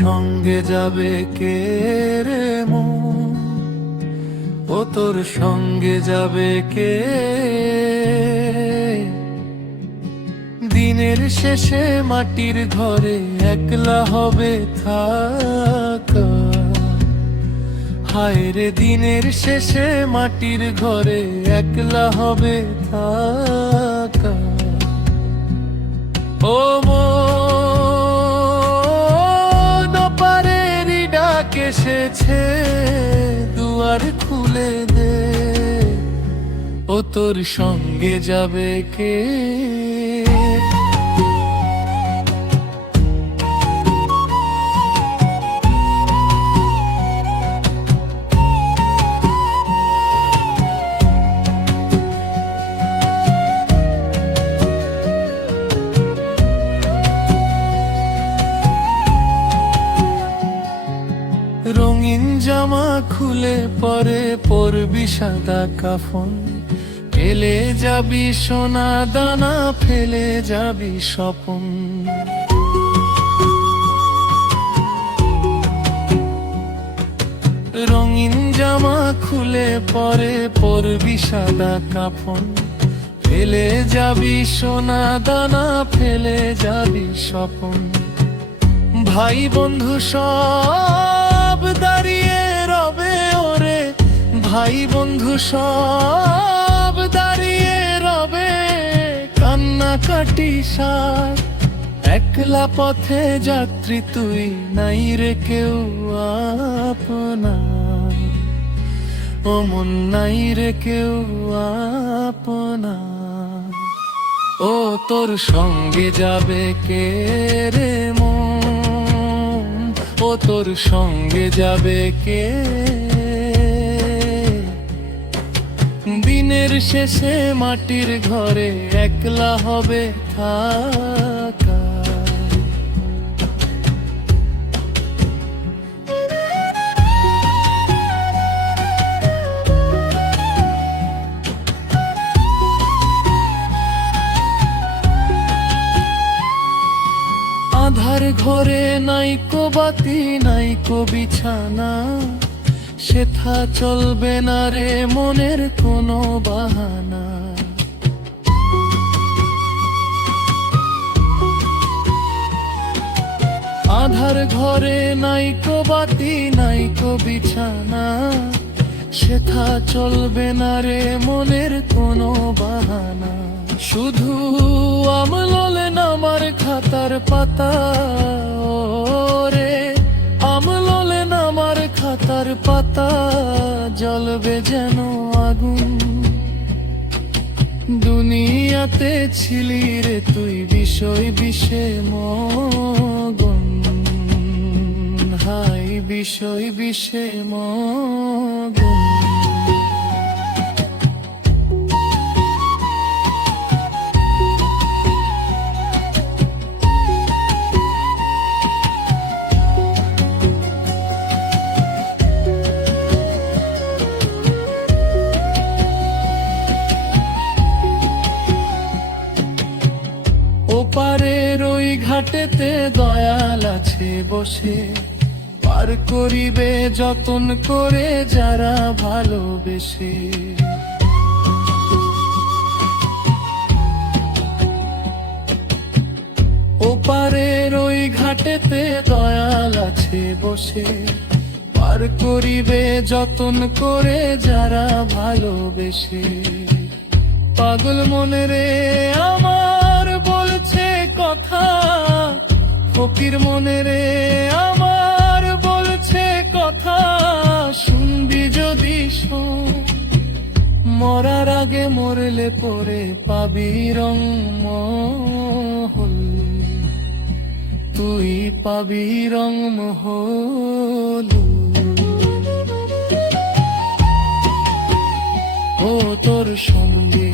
সঙ্গে যাবে কে রে মন, ও তোর সঙ্গে যাবে কে? দিনের শেষে মাটির ঘরে একলা হবে থাকা। হায় রে দিনের শেষে মাটির ঘরে একলা হবে থাকা। ও মন পারেরই ডাক এসেছে, দুয়ার খুলে দে, ও তোর সঙ্গে যাবে কে? রঙিন জামা খুলে পরে পরবি সাদা কাফন, ফেলে যাবি সোনা দানা, ফেলে যাবি স্বপন। রঙিন জামা খুলে পরে পরবি সাদা কাফন, ফেলে যাবি সোনা দানা, ফেলে যাবি স্বপন। ভাই বন্ধু সব দাঁড়িয়ে রবে ওরে, ভাই বন্ধু সব দাঁড়িয়ে রবে, কান্নাকাটি সার একলা পথে যাত্রী তুই, নাই রে কেউ আপনার। ও মন নাই রে কেউ আপনার, ও তোর সঙ্গে যাবে কে রে মন, ও তোর সঙ্গে যাবে কে? দিনের শেষে মাটির ঘরে একলা হবে থাকা। আধার ঘরে নাইকো বাতি, নাইকো বিছানা, সেথা চলবে না রে মনের কোনো বাহানা। আধার ঘরে নাইকো বাতি, নাইকো বিছানা, সেথা চলবে না রে মনের কোনো বাহানা। শুধু আমললে নামার খাতার পাতা, রে আমললে নামার খাতার পাতা, জ্বলবে যেন আগুন। দুনিয়াতে ছিলি রে তুই বিষয় বিষে মগন, হাই বিষয় বিষে মগন। ওপারের ওই ঘাটেতে দয়াল আছে বসে, পার করিবে যতন করে যারা ভালোবেসে। ওপারের ওই ঘাটেতে দয়াল আছে বসে, পার করিবে যতন করে যারা ভালোবেসে। পাগল মনে রে আমার বলছে কথা, ফকির মনে রে আমার বলছে কথা, শুনবি যদি শোন। মরার আগে মরলে পরে পাবি রং মহল, তুই পাবি রং মহল। ও তোর সঙ্গে